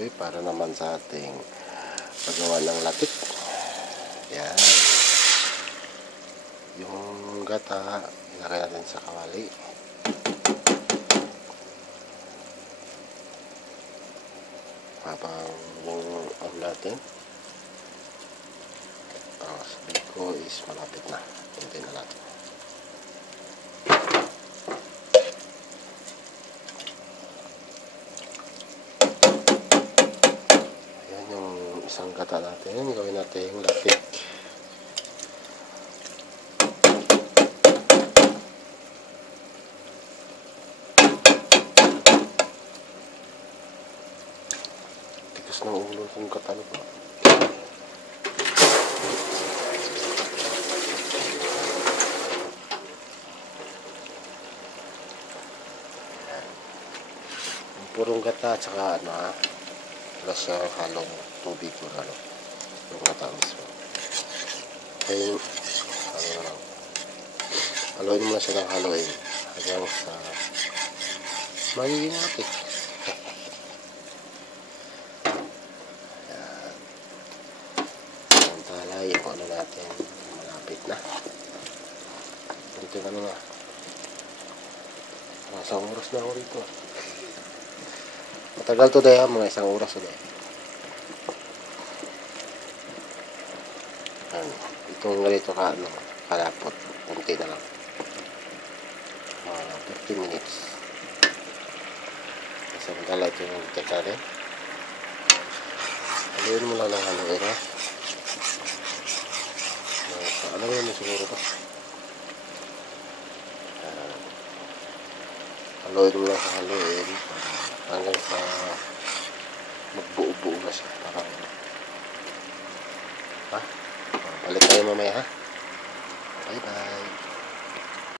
Okay, para naman sa ating paggawa ng latik. Yan. Yung gata, ilagay natin sa kawali. Habang yung natin, ang sabi ko is malapit na. Hintayin na natin. Ayan yung isang gata natin. Gawin natin yung latik. Tigas ng ulo kung katalo pa. Purong gata at saka wala siyang halong tubig o yung gata mismo. Kaya haluin mo na siya ng haluin hanggang sa magiging latik. Ayan. Samantala yung ano natin malapit na. Ito yung ano na. Isang oras na ako rito. Matagal to dahil mga isang oras ulit. Itong ganito kalapot. Kunti na lang. 15 minutes. Samantala ito yung teka rin. Haluin mo lang ng haluin ha. Alam mo naman siguro to. Haluin mo lang sa haluin hanggang sa magbuo-buo na siya. Parang ha? Balik tayo mamaya ha. Bye bye.